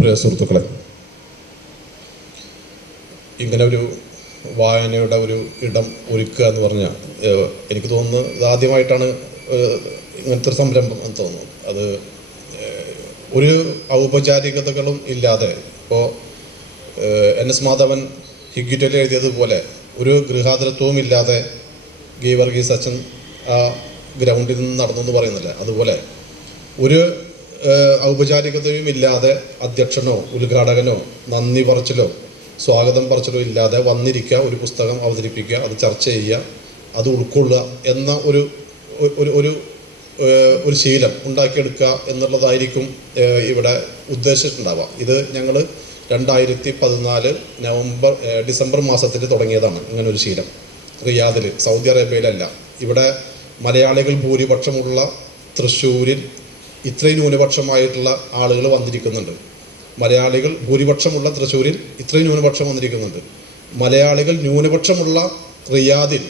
പ്രിയ സുഹൃത്തുക്കളെ ഇങ്ങനെ ഒരു വായനയുടെ ഒരു ഇടം ഒരുക്കുക എന്ന് പറഞ്ഞാൽ എനിക്ക് തോന്നുന്നു ഇതാദ്യമായിട്ടാണ് ഇങ്ങനത്തെ ഒരു സംരംഭം എന്ന് തോന്നുന്നു. അത് ഒരു ഔപചാരികതകളും ഇല്ലാതെ ഇപ്പോൾ എൻ എസ് മാധവൻ ഹിഗ്യുറ്റയിൽ എഴുതിയതുപോലെ ഒരു ഗൃഹാതരത്വവും ഇല്ലാതെ ഗീവർഗീസ് അച്ഛൻ ആ ഗ്രൗണ്ടിൽ നിന്ന് നടന്നു എന്ന് പറയുന്നില്ല. അതുപോലെ ഒരു ഔപചാരികതയും ഇല്ലാതെ അധ്യക്ഷനോ ഉദ്ഘാടകനോ നന്ദി പറച്ചിലോ സ്വാഗതം പറച്ചിലോ ഇല്ലാതെ വന്നിരിക്കുക ഒരു പുസ്തകം അവതരിപ്പിക്കുക അത് ചർച്ച ചെയ്യുക അത് ഉൾക്കൊള്ളുക എന്ന ഒരു ഒരു ഒരു ഒരു ശീലം ഉണ്ടാക്കിയെടുക്കുക എന്നുള്ളതായിരിക്കും ഇവിടെ ഉദ്ദേശിച്ചിട്ടുണ്ടാവുക. ഇത് ഞങ്ങൾ രണ്ടായിരത്തി പതിനാല് നവംബർ ഡിസംബർ മാസത്തിൽ തുടങ്ങിയതാണ് ഇങ്ങനെ ഒരു ശീലം. റിയാദിൽ സൗദി അറേബ്യയിലല്ല. ഇവിടെ മലയാളികൾ ഭൂരിപക്ഷമുള്ള തൃശ്ശൂരിൽ ഇത്രയും ന്യൂനപക്ഷമായിട്ടുള്ള ആളുകൾ വന്നിരിക്കുന്നുണ്ട്. മലയാളികൾ ഭൂരിപക്ഷമുള്ള തൃശ്ശൂരിൽ ഇത്രയും ന്യൂനപക്ഷം വന്നിരിക്കുന്നുണ്ട്. മലയാളികൾ ന്യൂനപക്ഷമുള്ള റിയാദിൽ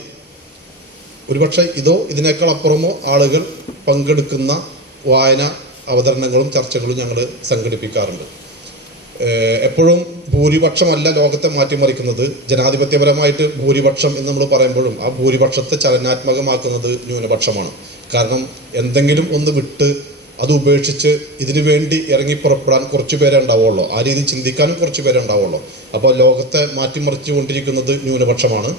ഒരുപക്ഷെ ഇതോ ഇതിനേക്കാൾ അപ്പുറമോ ആളുകൾ പങ്കെടുക്കുന്ന വായന അവതരണങ്ങളും ചർച്ചകളും ഞങ്ങൾ സംഘടിപ്പിക്കാറുണ്ട്. എപ്പോഴും ഭൂരിപക്ഷമല്ല ലോകത്തെ മാറ്റിമറിക്കുന്നത്. ജനാധിപത്യപരമായിട്ട് ഭൂരിപക്ഷം എന്ന് നമ്മൾ പറയുമ്പോഴും ആ ഭൂരിപക്ഷത്തെ ചലനാത്മകമാക്കുന്നത് ന്യൂനപക്ഷമാണ്. കാരണം എന്തെങ്കിലും ഒന്ന് വിട്ട് അത് ഉപേക്ഷിച്ച് ഇതിനു വേണ്ടി ഇറങ്ങി പുറപ്പെടാൻ കുറച്ച് പേരെ ഉണ്ടാവുള്ളൂ. ആ രീതിയിൽ ചിന്തിക്കാനും കുറച്ച് പേരെ ഉണ്ടാവുള്ളൂ. അപ്പോൾ ലോകത്തെ മാറ്റിമറിച്ചു കൊണ്ടിരിക്കുന്നത് ന്യൂനപക്ഷമാണ്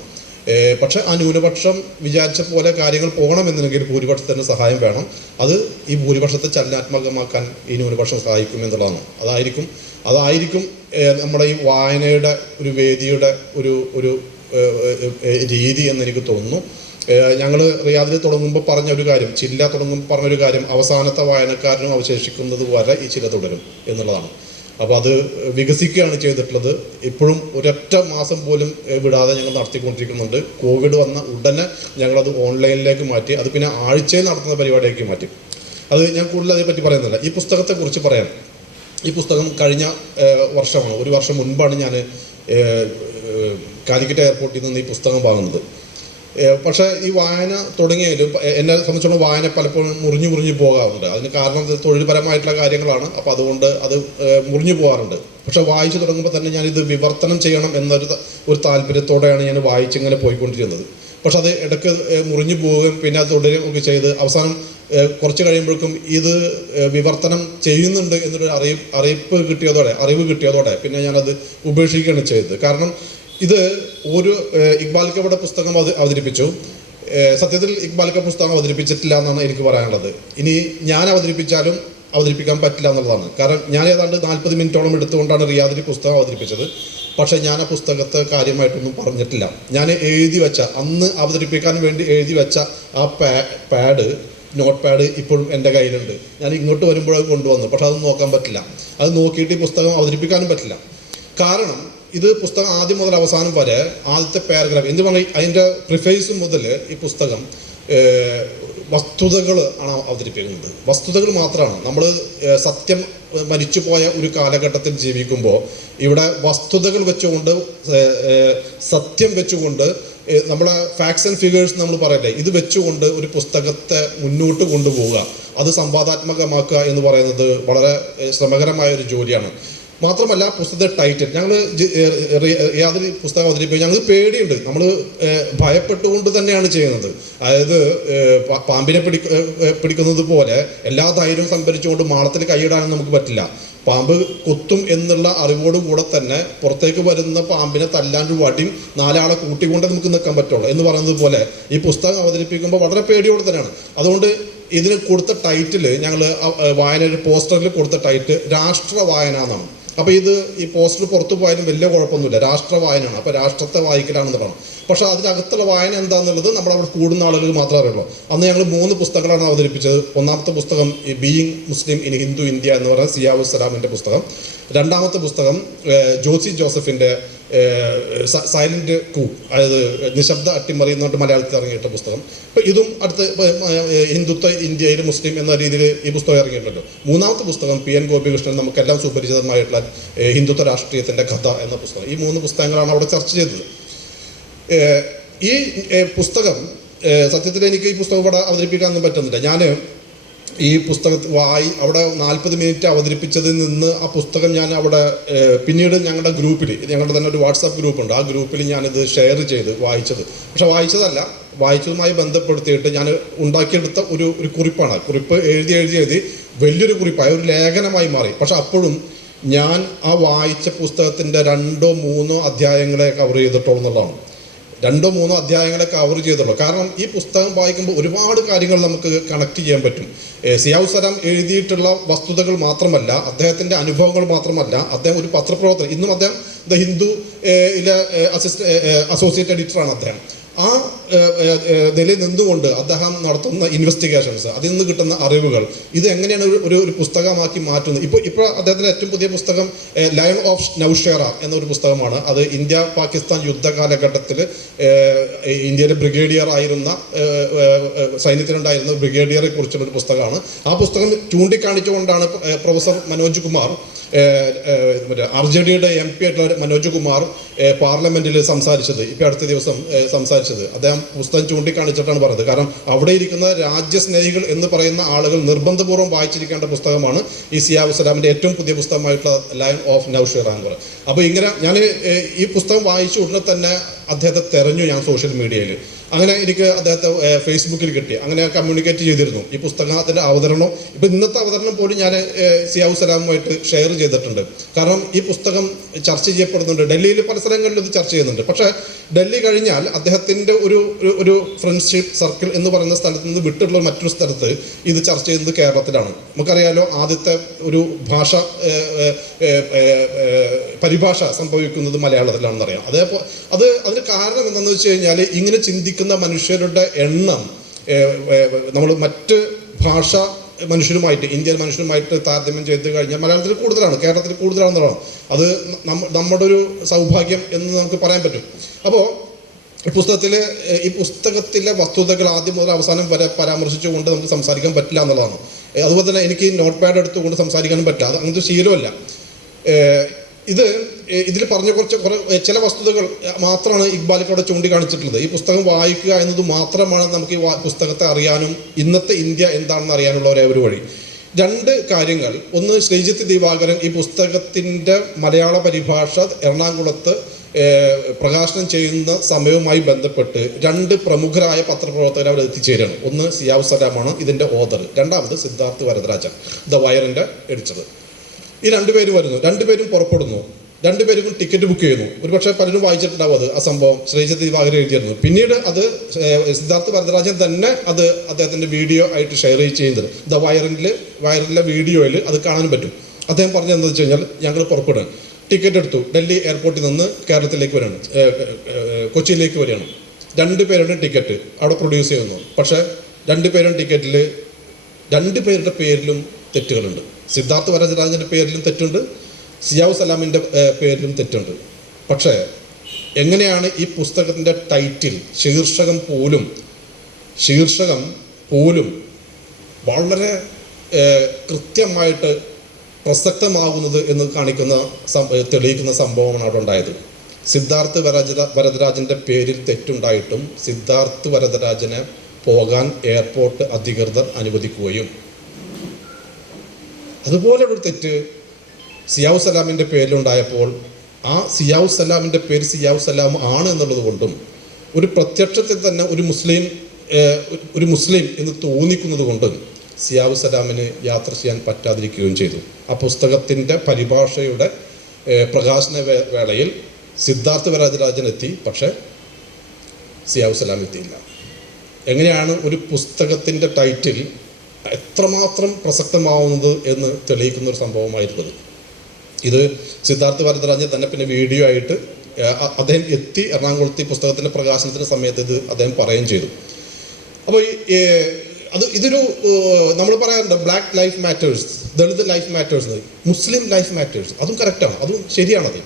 പക്ഷേ ആ ന്യൂനപക്ഷം വിചാരിച്ച പോലെ കാര്യങ്ങൾ പോകണമെന്നുണ്ടെങ്കിൽ ഭൂരിപക്ഷത്തിന്റെ സഹായം വേണം. അത് ഈ ഭൂരിപക്ഷത്തെ ചലനാത്മകമാക്കാൻ ഈ ന്യൂനപക്ഷം സഹായിക്കും എന്നുള്ളതാണ്. അതായിരിക്കും അതായിരിക്കും നമ്മുടെ ഈ വായനയുടെ ഒരു വേദിയുടെ ഒരു ഒരു രീതി എന്ന് എനിക്ക് തോന്നുന്നു. ഞങ്ങൾ റിയാദിൽ തുടങ്ങുമ്പോൾ പറഞ്ഞ ഒരു കാര്യം ചില്ല തുടങ്ങുമ്പോൾ പറഞ്ഞൊരു കാര്യം അവസാനത്തെ വായനക്കാരനും അവശേഷിക്കുന്നത് വരെ ഈ ചില തുടരും എന്നുള്ളതാണ്. അപ്പോൾ അത് വികസിക്കുകയാണ് ചെയ്തിട്ടുള്ളത്. ഇപ്പോഴും ഒരൊറ്റ മാസം പോലും വിടാതെ ഞങ്ങൾ നടത്തിക്കൊണ്ടിരിക്കുന്നുണ്ട്. കോവിഡ് വന്ന ഉടനെ ഞങ്ങളത് ഓൺലൈനിലേക്ക് മാറ്റി അത് പിന്നെ ആഴ്ചയിൽ നടത്തുന്ന പരിപാടിയാക്കി മാറ്റി. അത് ഞാൻ കൂടുതൽ അതിനെപ്പറ്റി പറയുന്നില്ല. ഈ പുസ്തകത്തെക്കുറിച്ച് പറയാം. ഈ പുസ്തകം കഴിഞ്ഞ വർഷമാണ്. ഒരു വർഷം മുൻപാണ് ഞാൻ കാലിക്കറ്റ് എയർപോർട്ടിൽ നിന്ന് ഈ പുസ്തകം വാങ്ങുന്നത്. പക്ഷേ ഈ വായന തുടങ്ങിയാലും എന്നെ സംബന്ധിച്ചോളം വായന പലപ്പോഴും മുറിഞ്ഞു മുറിഞ്ഞു പോകാറുണ്ട്. അതിന് കാരണം തൊഴിൽപരമായിട്ടുള്ള കാര്യങ്ങളാണ്. അപ്പോൾ അതുകൊണ്ട് അത് മുറിഞ്ഞു പോകാറുണ്ട്. പക്ഷേ വായിച്ചു തുടങ്ങുമ്പോൾ തന്നെ ഞാനിത് വിവർത്തനം ചെയ്യണം എന്നൊരു ഒരു താല്പര്യത്തോടെയാണ് ഞാൻ വായിച്ചിങ്ങനെ പോയിക്കൊണ്ടിരുന്നത്. പക്ഷെ അത് ഇടയ്ക്ക് മുറിഞ്ഞു പോവുകയും പിന്നെ അത് തുടരുകയും ഒക്കെ ചെയ്ത് അവസാനം കുറച്ച് കഴിയുമ്പോഴേക്കും ഇത് വിവർത്തനം ചെയ്യുന്നുണ്ട് എന്നൊരു അറിയിപ്പ് അറിയിപ്പ് കിട്ടിയതോടെ അറിവ് കിട്ടിയതോടെ പിന്നെ ഞാനത് ഉപേക്ഷിക്കുകയാണ് ചെയ്തത്. കാരണം ഇത് ഒരു ഇക്ബാൽ കബയുടെ പുസ്തകം അവതരിപ്പിച്ചു. സത്യത്തിൽ ഇക്ബാൽ ക പുസ്തകം അവതരിപ്പിച്ചിട്ടില്ല എന്നാണ് എനിക്ക് പറയാനുള്ളത്. ഇനി ഞാൻ അവതരിപ്പിച്ചാലും അവതരിപ്പിക്കാൻ പറ്റില്ല എന്നുള്ളതാണ്. കാരണം ഞാൻ ഏതാണ്ട് നാൽപ്പത് മിനിറ്റോളം എടുത്തുകൊണ്ടാണ് റിയാദിൽ പുസ്തകം അവതരിപ്പിച്ചത്. പക്ഷേ ഞാൻ ആ പുസ്തകത്തെ കാര്യമായിട്ടൊന്നും പറഞ്ഞിട്ടില്ല. ഞാൻ എഴുതി വെച്ച അന്ന് അവതരിപ്പിക്കാൻ വേണ്ടി എഴുതി വെച്ച ആ പാ പാഡ് നോട്ട് പാഡ് ഇപ്പോഴും എന്റെ കയ്യിലുണ്ട്. ഞാൻ ഇങ്ങോട്ട് വരുമ്പോഴത് കൊണ്ടുവന്നു. പക്ഷെ അത് നോക്കാൻ പറ്റില്ല. അത് നോക്കിയിട്ട് ഈ പുസ്തകം അവതരിപ്പിക്കാനും പറ്റില്ല. കാരണം ഇത് പുസ്തകം ആദ്യം മുതൽ അവസാനം വരെ ആദ്യത്തെ പാരഗ്രാഫ് എന്ത് പറഞ്ഞാൽ അതിന്റെ പ്രിഫേസ് മുതൽ ഈ പുസ്തകം വസ്തുതകൾ ആണ് അവതരിപ്പിക്കുന്നത്. വസ്തുതകൾ മാത്രമാണ്. നമ്മൾ സത്യം മരിച്ചു മരിച്ചുപോയ ഒരു കാലഘട്ടത്തിൽ ജീവിക്കുമ്പോൾ ഇവിടെ വസ്തുതകൾ വെച്ചുകൊണ്ട് സത്യം വെച്ചുകൊണ്ട് നമ്മളെ ഫാക്ട്സ് ആൻഡ് ഫിഗേഴ്സ് നമ്മൾ പറയല്ലേ ഇത് വെച്ചുകൊണ്ട് ഒരു പുസ്തകത്തെ മുന്നോട്ട് കൊണ്ടുപോവുക. അത് സംവാദാത്മകമാക്കുക എന്ന് പറയുന്നത് വളരെ ശ്രമകരമായ ഒരു ജോലിയാണ്. മാത്രമല്ല പുസ്തകത്തെ ടൈറ്റിൽ ഞങ്ങൾ യാതൊരു പുസ്തകം അവതരിപ്പിക്കും ഞങ്ങൾക്ക് പേടിയുണ്ട്. നമ്മൾ ഭയപ്പെട്ടുകൊണ്ട് തന്നെയാണ് ചെയ്യുന്നത്. അതായത് പാമ്പിനെ പിടി പിടിക്കുന്നത് പോലെ എല്ലാ ധൈര്യവും സംഭരിച്ചുകൊണ്ട് മാളത്തിൽ കൈയിടാനും നമുക്ക് പറ്റില്ല. പാമ്പ് കൊത്തും എന്നുള്ള അറിവോടുകൂടെ തന്നെ പുറത്തേക്ക് വരുന്ന പാമ്പിനെ തല്ലാണ്ട് വടിയും നാലാളെ കൂട്ടിക്കൊണ്ടേ നമുക്ക് നിൽക്കാൻ പറ്റുള്ളൂ എന്ന് പറയുന്നത് പോലെ ഈ പുസ്തകം അവതരിപ്പിക്കുമ്പോൾ വളരെ പേടിയോടെ തന്നെയാണ്. അതുകൊണ്ട് ഇതിന് കൊടുത്ത ടൈറ്റിൽ ഞങ്ങൾ വായനയുടെ പോസ്റ്ററിൽ കൊടുത്ത ടൈറ്റ് രാഷ്ട്ര വായന എന്നാണ്. അപ്പോൾ ഇത് ഈ പോസ്റ്റർ പുറത്തു പോയാലും വലിയ കുഴപ്പമൊന്നുമില്ല. രാഷ്ട്ര വായനയാണ്. അപ്പോൾ രാഷ്ട്രത്തെ വായിക്കലാണെന്ന് പറഞ്ഞു പക്ഷേ അതിനകത്തുള്ള വായന എന്താണെന്നുള്ളത് നമ്മുടെ അവിടെ കൂടുന്ന ആളുകൾ മാത്രമേ അറിയുള്ളൂ. അന്ന് ഞങ്ങൾ മൂന്ന് പുസ്തകങ്ങളാണ് അവതരിപ്പിച്ചത്. ഒന്നാമത്തെ പുസ്തകം ഈ being Muslim in Hindu India എന്ന് പറയുന്ന സിയാവു പുസ്തകം. രണ്ടാമത്തെ പുസ്തകം ജോസി ജോസഫിന്റെ സൈലന്റ് കൂ അതായത് നിശബ്ദ അട്ടിമറി എന്ന് പറഞ്ഞിട്ട് മലയാളത്തിൽ ഇറങ്ങിയിട്ട പുസ്തകം. ഇപ്പം ഇതും അടുത്ത് ഹിന്ദുത്വ ഇന്ത്യയിൽ മുസ്ലിം എന്ന രീതിയിൽ ഈ പുസ്തകം ഇറങ്ങിയിട്ടുണ്ടല്ലോ. മൂന്നാമത്തെ പുസ്തകം പി എൻ ഗോപികൃഷ്ണൻ നമുക്കെല്ലാം സുപരിചിതമായിട്ടുള്ള ഹിന്ദുത്വ രാഷ്ട്രീയത്തിന്റെ കഥ എന്ന പുസ്തകം. ഈ മൂന്ന് പുസ്തകങ്ങളാണ് അവിടെ ചർച്ച ചെയ്തത്. ഈ പുസ്തകം സത്യത്തിൽ എനിക്ക് ഈ പുസ്തകം ഇവിടെ അവതരിപ്പിക്കാനൊന്നും പറ്റുന്നില്ല. ഞാൻ ഈ പുസ്തകത്തിൽ വായി അവിടെ നാൽപ്പത് മിനിറ്റ് അവതരിപ്പിച്ചതിൽ നിന്ന് ആ പുസ്തകം ഞാൻ അവിടെ പിന്നീട് ഞങ്ങളുടെ ഗ്രൂപ്പിൽ ഞങ്ങളുടെ തന്നെ ഒരു വാട്സാപ്പ് ഗ്രൂപ്പുണ്ട് ആ ഗ്രൂപ്പിൽ ഞാനിത് ഷെയർ ചെയ്ത് വായിച്ചത്. പക്ഷെ വായിച്ചതല്ല വായിച്ചതുമായി ബന്ധപ്പെടുത്തിയിട്ട് ഞാൻ ഉണ്ടാക്കിയെടുത്ത ഒരു ഒരു കുറിപ്പാണ്. കുറിപ്പ് എഴുതി എഴുതി എഴുതി വലിയൊരു കുറിപ്പായി ഒരു ലേഖനമായി മാറി. പക്ഷെ അപ്പോഴും ഞാൻ ആ വായിച്ച പുസ്തകത്തിന്റെ രണ്ടോ മൂന്നോ അധ്യായങ്ങളെ കവർ ചെയ്തിട്ടുള്ളൂ എന്നുള്ളതാണ് രണ്ടോ മൂന്നോ അധ്യായങ്ങളെ കവർ ചെയ്തുള്ളൂ. കാരണം ഈ പുസ്തകം വായിക്കുമ്പോൾ ഒരുപാട് കാര്യങ്ങൾ നമുക്ക് കണക്ട് ചെയ്യാൻ പറ്റും. സിയാവ് സലാം എഴുതിയിട്ടുള്ള വസ്തുതകൾ മാത്രമല്ല അദ്ദേഹത്തിന്റെ അനുഭവങ്ങൾ മാത്രമല്ല അദ്ദേഹം ഒരു പത്രപ്രവർത്തകൻ. ഇന്നും അദ്ദേഹം ദ ഹിന്ദു ഇല അസിസ്റ്റ് അസോസിയേറ്റ് എഡിറ്ററാണ് അദ്ദേഹം. ആ നിലയിൽ നിന്നുകൊണ്ട് അദ്ദേഹം നടത്തുന്ന ഇൻവെസ്റ്റിഗേഷൻസ് അതിൽ നിന്ന് കിട്ടുന്ന അറിവുകൾ. ഇത് എങ്ങനെയാണ് ഒരു ഒരു പുസ്തകമാക്കി മാറ്റുന്നത്? ഇപ്പോൾ ഇപ്പോൾ അദ്ദേഹത്തിന്റെ ഏറ്റവും പുതിയ പുസ്തകം ലയൺ ഓഫ് നൌഷേറ എന്നൊരു പുസ്തകമാണ്. അത് ഇന്ത്യ പാകിസ്ഥാൻ യുദ്ധ കാലഘട്ടത്തിൽ ഇന്ത്യയിലെ ബ്രിഗേഡിയർ ആയിരുന്ന സൈന്യത്തിലുണ്ടായിരുന്ന ബ്രിഗേഡിയറെ കുറിച്ചുള്ള ഒരു പുസ്തകമാണ്. ആ പുസ്തകം ചൂണ്ടിക്കാണിച്ചുകൊണ്ടാണ് പ്രൊഫസർ മനോജ് കുമാർ മറ്റേ ആർ ജെ ഡിയുടെ എം പി ആയിട്ടുള്ള മനോജ് കുമാർ പാർലമെന്റിൽ സംസാരിച്ചത്. ഇപ്പോൾ അടുത്ത ദിവസം സംസാരിച്ചത്. അദ്ദേഹം പുസ്തകം ചൂണ്ടിക്കാണിച്ചിട്ടാണ് പറയുന്നത്. കാരണം അവിടെ ഇരിക്കുന്ന രാജ്യസ്നേഹികൾ എന്ന് പറയുന്ന ആളുകൾ നിർബന്ധപൂർവം വായിച്ചിരിക്കേണ്ട പുസ്തകമാണ് ഈ സിയാബ് സലാമിന്റെ ഏറ്റവും പുതിയ പുസ്തകമായിട്ടുള്ള ലൈൻ ഓഫ് നൌഷർ ആങ്കർ അപ്പോൾ ഇങ്ങനെ ഞാൻ ഈ പുസ്തകം വായിച്ച ഉടനെ തന്നെ അദ്ദേഹത്തെ തെരഞ്ഞു ഞാൻ സോഷ്യൽ മീഡിയയിൽ. അങ്ങനെ എനിക്ക് അദ്ദേഹത്തെ ഫേസ്ബുക്കിൽ കിട്ടി. അങ്ങനെ കമ്മ്യൂണിക്കേറ്റ് ചെയ്തിരുന്നു. ഈ പുസ്തകത്തിന്റെ അവതരണം ഇപ്പം ഇന്നത്തെ അവതരണം പോലും ഞാൻ സിയാവു സലാമുമായിട്ട് ഷെയർ ചെയ്തിട്ടുണ്ട്. കാരണം ഈ പുസ്തകം ചർച്ച ചെയ്യപ്പെടുന്നുണ്ട്. ഡൽഹിയിൽ പല സ്ഥലങ്ങളിലും ഇത് ചർച്ച ചെയ്യുന്നുണ്ട്. പക്ഷേ ഡൽഹി കഴിഞ്ഞാൽ അദ്ദേഹത്തിന്റെ ഒരു ഒരു- ഫ്രണ്ട്ഷിപ്പ് സർക്കിൾ എന്ന് പറയുന്ന സ്ഥലത്ത് നിന്ന് വിട്ടിട്ടുള്ള മറ്റൊരു സ്ഥലത്ത് ഇത് ചർച്ച ചെയ്യുന്നത് കേരളത്തിലാണ്. നമുക്കറിയാലോ ആദ്യത്തെ ഒരു ഭാഷ പരിഭാഷ സംഭവിക്കുന്നത് മലയാളത്തിലാണെന്നറിയാം. അതേപോലെ അത് അതിന് കാരണം എന്താണെന്ന് വെച്ച് കഴിഞ്ഞാൽ ഇങ്ങനെ ചിന്തിക്കുന്ന മനുഷ്യരുടെ എണ്ണം നമ്മൾ മറ്റ് ഭാഷ മനുഷ്യരുമായിട്ട് ഇന്ത്യൻ മനുഷ്യരുമായിട്ട് താരതമ്യം ചെയ്ത് കഴിഞ്ഞാൽ മലയാളത്തിൽ കൂടുതലാണ് കേരളത്തിൽ കൂടുതലാണെന്നുള്ളതാണ്. അത് നമ്മ നമ്മുടെ ഒരു സൗഭാഗ്യം എന്ന് നമുക്ക് പറയാൻ പറ്റും. അപ്പോൾ ഈ പുസ്തകത്തിൽ ഈ പുസ്തകത്തിലെ വസ്തുതകൾ ആദ്യം മുതൽ അവസാനം വരെ പരാമർശിച്ചുകൊണ്ട് നമുക്ക് സംസാരിക്കാൻ പറ്റില്ല എന്നുള്ളതാണ്. അതുപോലെ തന്നെ എനിക്ക് നോട്ട് പാഡ് എടുത്തുകൊണ്ട് സംസാരിക്കാനും പറ്റില്ല. അത് അങ്ങനത്തെ ശീലമല്ല ഇത് ഇതിൽ പറഞ്ഞ കുറച്ച് കുറെ ചില വസ്തുതകൾ മാത്രമാണ് ഇക്ബാലിക്ക് അവിടെ ചൂണ്ടിക്കാണിച്ചിട്ടുള്ളത്. ഈ പുസ്തകം വായിക്കുക എന്നത് മാത്രമാണ് നമുക്ക് ഈ പുസ്തകത്തെ അറിയാനും ഇന്നത്തെ ഇന്ത്യ എന്താണെന്ന് അറിയാനുള്ള ഒരേ ഒരു വഴി. രണ്ട് കാര്യങ്ങൾ. ഒന്ന് ശ്രീജിത്ത് ദിവാകരൻ ഈ പുസ്തകത്തിന്റെ മലയാള പരിഭാഷ എറണാകുളത്ത് പ്രകാശനം ചെയ്യുന്ന സമയവുമായി ബന്ധപ്പെട്ട് രണ്ട് പ്രമുഖരായ പത്രപ്രവർത്തകർ അവിടെ എത്തിച്ചേരുകയാണ് ഒന്ന് സിയാവ് സലാമാണ് ഇതിന്റെ ഓദർ രണ്ടാമത് സിദ്ധാർത്ഥ് വരദരാജൻ. ദ വയറിന്റെ എഡിച്ചത് ഈ രണ്ടുപേര് വരുന്നു. രണ്ടുപേരും പുറപ്പെടുന്നു. രണ്ടുപേരും ടിക്കറ്റ് ബുക്ക് ചെയ്യുന്നു. ഒരുപക്ഷെ പലരും വായിച്ചിട്ടുണ്ടാവും അത് ആ സംഭവം. ശ്രീജിത്ത് ദിവാകരൻ എഴുതിയിരുന്നു. പിന്നീട് അത് സിദ്ധാർത്ഥ് വരദരാജൻ തന്നെ അത് അദ്ദേഹത്തിന്റെ വീഡിയോ ആയിട്ട് ഷെയർ ചെയ്യുന്നത്. ദ വയറിൽ വയറിലെ വീഡിയോയിൽ അത് കാണാൻ പറ്റും. അദ്ദേഹം പറഞ്ഞത് എന്താ വെച്ച് കഴിഞ്ഞാൽ ഞങ്ങൾ പുറപ്പെടുക ടിക്കറ്റ് എടുത്തു. ഡൽഹി എയർപോർട്ടിൽ നിന്ന് കേരളത്തിലേക്ക് ഏഹ്, കൊച്ചിയിലേക്ക് വരികയാണ്. രണ്ട് പേരുടെ ടിക്കറ്റ് അവിടെ പ്രൊഡ്യൂസ് ചെയ്യുന്നു. പക്ഷേ രണ്ട് പേരുടെ ടിക്കറ്റിൽ രണ്ട് പേരുടെ പേരിലും തെറ്റുകളുണ്ട്. സിദ്ധാർത്ഥ് വരദരാജന്റെ പേരിലും തെറ്റുണ്ട് സിയാവ് സലാമിന്റെ പേരിലും തെറ്റുണ്ട്. പക്ഷേ എങ്ങനെയാണ് ഈ പുസ്തകത്തിന്റെ ടൈറ്റിൽ ശീർഷകം പോലും ശീർഷകം പോലും വളരെ കൃത്യമായിട്ട് പ്രസക്തമാകുന്നത് എന്ന് കാണിക്കുന്ന തെളിയിക്കുന്ന സംഭവമാണ് അവിടെ ഉണ്ടായത്. സിദ്ധാർത്ഥ് വരജ വരദരാജന്റെ പേരിൽ തെറ്റുണ്ടായിട്ടും സിദ്ധാർത്ഥ് വരദരാജനെ പോകാൻ എയർപോർട്ട് അധികൃതർ അനുവദിക്കുകയും അതുപോലെ ഒരു തെറ്റ് സിയാവു സലാമിന്റെ പേരിലുണ്ടായപ്പോൾ ആ സിയാവു സലാമിന്റെ പേര് സിയാവു സലാം ആണ് എന്നുള്ളത് കൊണ്ടും ഒരു പ്രത്യക്ഷത്തിൽ തന്നെ ഒരു മുസ്ലിം ഒരു മുസ്ലിം എന്ന് തോന്നിക്കുന്നത് കൊണ്ടും സിയാവു സലാമിന് യാത്ര ചെയ്യാൻ പറ്റാതിരിക്കുകയും ചെയ്തു. ആ പുസ്തകത്തിന്റെ പരിഭാഷയുടെ പ്രകാശന വേളയിൽ സിദ്ധാർത്ഥ വരാജരാജൻ എത്തി പക്ഷേ സിയാവു സലാം എത്തിയില്ല. എങ്ങനെയാണ് ഒരു പുസ്തകത്തിന്റെ ടൈറ്റിൽ എത്രമാത്രം പ്രസക്തമാവുന്നത് എന്ന് തെളിയിക്കുന്ന ഒരു സംഭവമായിരുന്നത് ഇത് സിദ്ധാർത്ഥ വരദരാജൻ തന്നെ പിന്നെ വീഡിയോ ആയിട്ട് അദ്ദേഹം എത്തി എറണാകുളത്ത് ഈ പുസ്തകത്തിന്റെ പ്രകാശനത്തിന്റെ സമയത്ത് ഇത് അദ്ദേഹം പറയുകയും ചെയ്തു. അപ്പോൾ ഈ അത് ഇതൊരു നമ്മൾ പറയാറുണ്ട് black life matters Dalit life matters Muslim life matters അതും കറക്റ്റാണ് അതും ശരിയാണത്.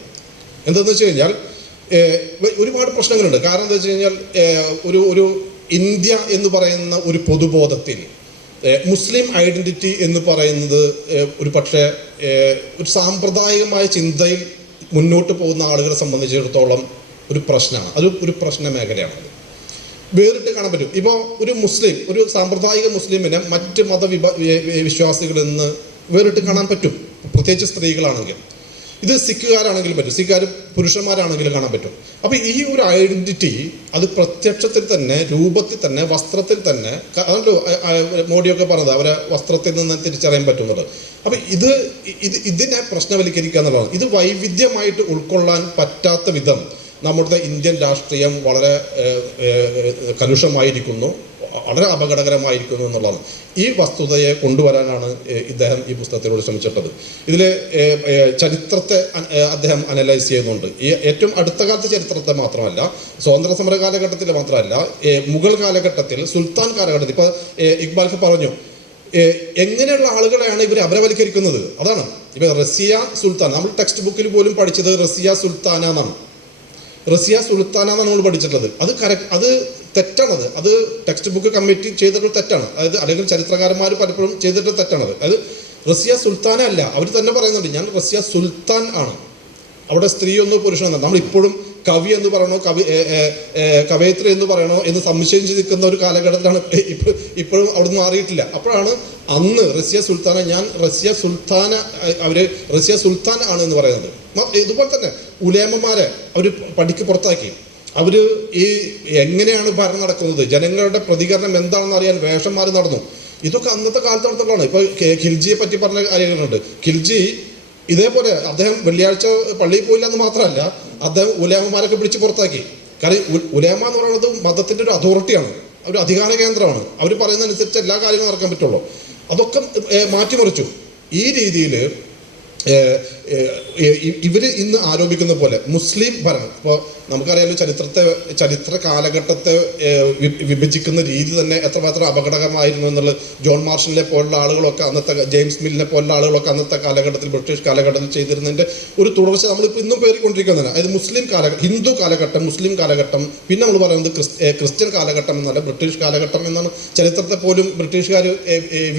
എന്താണെന്ന് വെച്ച് കഴിഞ്ഞാൽ ഒരുപാട് പ്രശ്നങ്ങളുണ്ട്. കാരണം എന്താ വെച്ച് കഴിഞ്ഞാൽ ഒരു ഒരു ഇന്ത്യ എന്ന് പറയുന്ന ഒരു പൊതുബോധത്തിൽ മുസ്ലിം ഐഡന്റിറ്റി എന്ന് പറയുന്നത് ഒരു പക്ഷേ ഒരു സാമ്പ്രദായികമായ ചിന്തയിൽ മുന്നോട്ട് പോകുന്ന ആളുകളെ സംബന്ധിച്ചിടത്തോളം ഒരു പ്രശ്നമാണ്. അത് ഒരു പ്രശ്ന മേഖലയാണ് വേറിട്ട് കാണാൻ പറ്റും. ഇപ്പോൾ ഒരു മുസ്ലിം ഒരു സാമ്പ്രദായിക മുസ്ലിമിനെ മറ്റ് വി- വിശ്വാസികളിൽ നിന്ന് വേറിട്ട് കാണാൻ പറ്റും. പ്രത്യേകിച്ച് സ്ത്രീകളാണെങ്കിൽ. ഇത് സിഖുകാരാണെങ്കിലും പറ്റും. സിഖുകാർ പുരുഷന്മാരാണെങ്കിലും കാണാൻ പറ്റും. അപ്പോൾ ഈ ഒരു ഐഡന്റിറ്റി അത് പ്രത്യക്ഷത്തിൽ തന്നെ രൂപത്തിൽ തന്നെ വസ്ത്രത്തിൽ തന്നെ അതല്ലോ മോഡിയൊക്കെ പറഞ്ഞത് അവരെ വസ്ത്രത്തിൽ നിന്ന് തിരിച്ചറിയാൻ പറ്റുന്നത്. അപ്പോൾ ഇത് ഇത് ഇതിനെ പ്രശ്നവൽക്കരിക്കുക എന്നുള്ളതാണ്. ഇത് വൈവിധ്യമായിട്ട് ഉൾക്കൊള്ളാൻ പറ്റാത്ത വിധം നമ്മുടെ ഇന്ത്യൻ രാഷ്ട്രീയം വളരെ കലുഷമായിരിക്കുന്നു. വളരെ അപകടകരമായിരിക്കുന്നു എന്നുള്ളതാണ്. ഈ വസ്തുതയെ കൊണ്ടുവരാനാണ് ഇദ്ദേഹം ഈ പുസ്തകത്തിലൂടെ ശ്രമിച്ചിട്ടത്. ഇതിൽ ചരിത്രത്തെ അദ്ദേഹം അനലൈസ് ചെയ്യുന്നുണ്ട്. ഈ ഏറ്റവും അടുത്ത കാലത്തെ ചരിത്രത്തെ മാത്രമല്ല സ്വാതന്ത്ര്യ സമര കാലഘട്ടത്തിൽ മാത്രമല്ല മുഗൾ കാലഘട്ടത്തിൽ സുൽത്താൻ കാലഘട്ടത്തിൽ. ഇപ്പോൾ ഇക്ബാൽക്ക് പറഞ്ഞു എങ്ങനെയുള്ള ആളുകളെയാണ് ഇവർ അപരവൽക്കരിക്കുന്നത്? അതാണ്. ഇപ്പൊ റസിയ സുൽത്താൻ നമ്മൾ ടെക്സ്റ്റ് ബുക്കിൽ പോലും പഠിച്ചത് റസിയ സുൽത്താന എന്നാണ് റസിയ സുൽത്താന എന്നാണ് നമ്മൾ പഠിച്ചിട്ടുള്ളത്. അത് കറക്റ്റ് അത് തെറ്റാണത്. അത് ടെക്സ്റ്റ് ബുക്ക് കമ്മിറ്റി ചെയ്തിട്ടുള്ള തെറ്റാണ്. അതായത് അല്ലെങ്കിൽ ചരിത്രകാരന്മാർ പലപ്പോഴും ചെയ്തിട്ടുള്ള തെറ്റാണത്. അത് റസിയ സുൽത്താന അല്ല അവർ തന്നെ പറയുന്നുണ്ട് ഞാൻ റസിയ സുൽത്താൻ ആണ്. അവിടെ സ്ത്രീ ഒന്നോ പുരുഷനോ നമ്മൾ ഇപ്പോഴും കവി എന്ന് പറയണോ കവി കവയിത്രി എന്ന് പറയണോ എന്ന് സംശയിച്ച് നിൽക്കുന്ന ഒരു കാലഘട്ടത്തിലാണ് ഇപ്പോൾ ഇപ്പോഴും അവിടുന്ന് മാറിയിട്ടില്ല. അപ്പോഴാണ് അന്ന് റസിയ സുൽത്താന ഞാൻ റസിയ സുൽത്താന അവർ റസിയ സുൽത്താൻ ആണ് എന്ന് പറയുന്നത്. ഇതുപോലെ തന്നെ ഉലേമമാരെ അവർ പടിക്ക് പുറത്താക്കി. അവർ ഈ എങ്ങനെയാണ് ഭരണം നടക്കുന്നത്? ജനങ്ങളുടെ പ്രതികരണം എന്താണെന്ന് അറിയാൻ വേഷം മാറി നടന്നു. ഇതൊക്കെ അന്നത്തെ കാലത്ത് നടത്തുള്ളതാണ് ഇപ്പൊ ഖിൽജിയെ പറ്റി പറഞ്ഞ കാര്യങ്ങളുണ്ട്. ഖിൽജി ഇതേപോലെ അദ്ദേഹം വെള്ളിയാഴ്ച പള്ളിയിൽ പോയില്ല എന്ന് മാത്രമല്ല അദ്ദേഹം ഉലേമമാരൊക്കെ പിടിച്ച് പുറത്താക്കി. കാരണം ഉലേമ എന്ന് പറയുന്നത് മതത്തിന്റെ ഒരു അതോറിറ്റിയാണ്. ഒരു അധികാര കേന്ദ്രമാണ്. അവർ പറയുന്നതനുസരിച്ച് എല്ലാ കാര്യങ്ങളും നടക്കാൻ പറ്റുള്ളൂ. അതൊക്കെ മാറ്റിമറിച്ചു. ഈ രീതിയിൽ ഇവർ ഇന്ന് ആരോപിക്കുന്ന പോലെ മുസ്ലിം ഭരണം. ഇപ്പോൾ നമുക്കറിയാലോ ചരിത്രത്തെ ചരിത്ര കാലഘട്ടത്തെ വിഭജിക്കുന്ന രീതി തന്നെ എത്രമാത്രം അപകടകരമായിരുന്നു എന്നുള്ളത് ജോൺ മാർഷലിനെ പോലുള്ള ആളുകളൊക്കെ അന്നത്തെ ജെയിംസ് മില്ലിനെ പോലുള്ള ആളുകളൊക്കെ അന്നത്തെ കാലഘട്ടത്തിൽ ബ്രിട്ടീഷ് കാലഘട്ടത്തിൽ ചെയ്തിരുന്നതിന്റെ ഒരു തുടർച്ച നമ്മളിപ്പോൾ ഇന്നും പേറിക്കൊണ്ടിരിക്കുന്നതാണ്. അതായത് മുസ്ലിം കാലഘട്ടം ഹിന്ദു കാലഘട്ടം മുസ്ലിം കാലഘട്ടം പിന്നെ നമ്മൾ പറയുന്നത് ക്രിസ്ത്യൻ കാലഘട്ടം എന്നല്ല ബ്രിട്ടീഷ് കാലഘട്ടം എന്നാണ് ചരിത്രത്തെ പോലും ബ്രിട്ടീഷുകാർ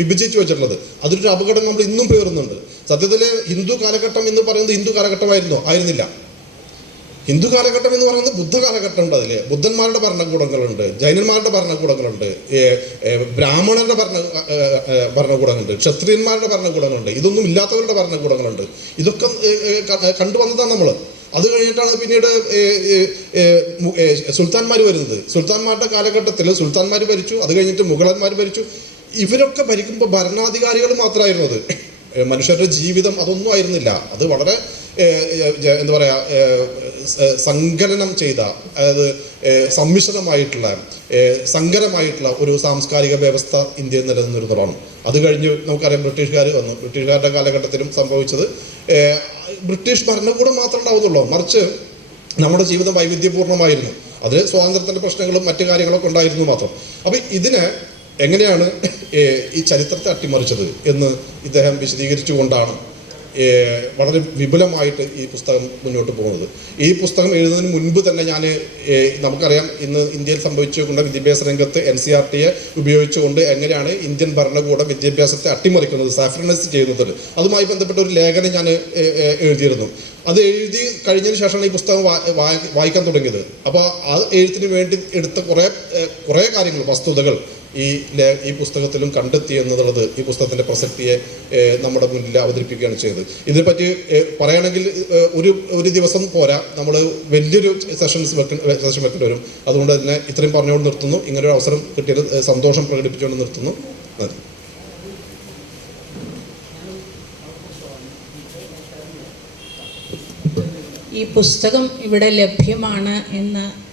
വിഭജിച്ചു വെച്ചിട്ടുള്ളത്. അതിലൊരു അപകടം നമ്മൾ ഇന്നും പേറുന്നുണ്ട്. സത്യത്തിൽ ഹിന്ദു കാലഘട്ടം എന്ന് പറയുന്നത് ഹിന്ദു കാലഘട്ടമായിരുന്നോ? ആയിരുന്നില്ല. ഹിന്ദു കാലഘട്ടം എന്ന് പറയുന്നത് ബുദ്ധ കാലഘട്ടം ഉണ്ട് അതിൽ ബുദ്ധന്മാരുടെ ഭരണകൂടങ്ങളുണ്ട് ജൈനന്മാരുടെ ഭരണകൂടങ്ങളുണ്ട് ബ്രാഹ്മണരുടെ ഭരണ ഭരണകൂടങ്ങളുണ്ട് ക്ഷത്രിയന്മാരുടെ ഭരണകൂടങ്ങളുണ്ട് ഇതൊന്നും ഇല്ലാത്തവരുടെ ഭരണകൂടങ്ങളുണ്ട്. ഇതൊക്കെ കണ്ടുവന്നതാണ് നമ്മൾ അത് കഴിഞ്ഞിട്ടാണ് പിന്നീട് സുൽത്താൻമാർ വരുന്നത്. സുൽത്താൻമാരുടെ കാലഘട്ടത്തിൽ സുൽത്താൻമാർ ഭരിച്ചു അത് കഴിഞ്ഞിട്ട് മുഗളന്മാർ ഭരിച്ചു. ഇവരൊക്കെ ഭരിക്കുമ്പോൾ ഭരണാധികാരികൾ മാത്രമായിരുന്നു അത്. മനുഷ്യരുടെ ജീവിതം അതൊന്നും ആയിരുന്നില്ല. അത് വളരെ എന്താ പറയുക സങ്കലനം ചെയ്ത അതായത് സമ്മിശ്രമായിട്ടുള്ള സങ്കരമായിട്ടുള്ള ഒരു സാംസ്കാരിക വ്യവസ്ഥ ഇന്ത്യയിൽ നിലനിന്നിരുന്നതാണ്. അത് കഴിഞ്ഞ് നമുക്കറിയാം ബ്രിട്ടീഷുകാർ വന്നു. ബ്രിട്ടീഷുകാരുടെ കാലഘട്ടത്തിലും സംഭവിച്ചത്. ബ്രിട്ടീഷ് ഭരണകൂടം മാത്രമേ ഉണ്ടാവുന്നുള്ളൂ മറിച്ച് നമ്മുടെ ജീവിതം വൈവിധ്യപൂർണമായിരുന്നു അതിൽ സ്വാതന്ത്ര്യത്തിന്റെ പ്രശ്നങ്ങളും മറ്റു കാര്യങ്ങളൊക്കെ ഉണ്ടായിരുന്നു മാത്രം. അപ്പം ഇതിനെ എങ്ങനെയാണ് ഈ ചരിത്രത്തെ അട്ടിമറിച്ചത് എന്ന് ഇദ്ദേഹം വിശദീകരിച്ചുകൊണ്ടാണ് വളരെ വിപുലമായിട്ട് ഈ പുസ്തകം മുന്നോട്ട് പോകുന്നത്. ഈ പുസ്തകം എഴുതുന്നതിന് മുൻപ് തന്നെ ഞാൻ നമുക്കറിയാം ഇന്ന് ഇന്ത്യയിൽ സംഭവിച്ചുകൊണ്ട് വിദ്യാഭ്യാസ രംഗത്ത് എൻ സി ആർ ടിയെ ഉപയോഗിച്ചുകൊണ്ട് എങ്ങനെയാണ് ഇന്ത്യൻ ഭരണകൂടം വിദ്യാഭ്യാസത്തെ അട്ടിമറിക്കുന്നത് സാഫ്രണൈസ് ചെയ്യുന്നത്. അതുമായി ബന്ധപ്പെട്ട ഒരു ലേഖനം ഞാൻ എഴുതിയിരുന്നു. അത് എഴുതി കഴിഞ്ഞതിന് ശേഷമാണ് ഈ പുസ്തകം വായിക്കാൻ തുടങ്ങിയത്. അപ്പോൾ ആ എഴുത്തിന് വേണ്ടി എടുത്ത കുറേ കുറേ കാര്യങ്ങൾ വസ്തുതകൾ ഈ ഈ പുസ്തകത്തിലും കണ്ടെത്തി എന്നുള്ളത് ഈ പുസ്തകത്തിന്റെ പ്രസക്തിയെ നമ്മുടെ മുന്നിൽ അവതരിപ്പിക്കുകയാണ് ചെയ്തത്. ഇതിനെപ്പറ്റി പറയുകയാണെങ്കിൽ ഒരു ഒരു ദിവസം പോരാ. നമ്മൾ വലിയൊരു സെഷൻസ് വെക്ക സെഷൻ വെക്കേണ്ടി വരും. അതുകൊണ്ട് തന്നെ ഇത്രയും പറഞ്ഞുകൊണ്ട് നിർത്തുന്നു. ഇങ്ങനൊരു അവസരം കിട്ടിയത് സന്തോഷം പ്രകടിപ്പിച്ചുകൊണ്ട് നിർത്തുന്നു. നന്ദി. ഈ പുസ്തകം ഇവിടെ ലഭ്യമാണ് എന്ന്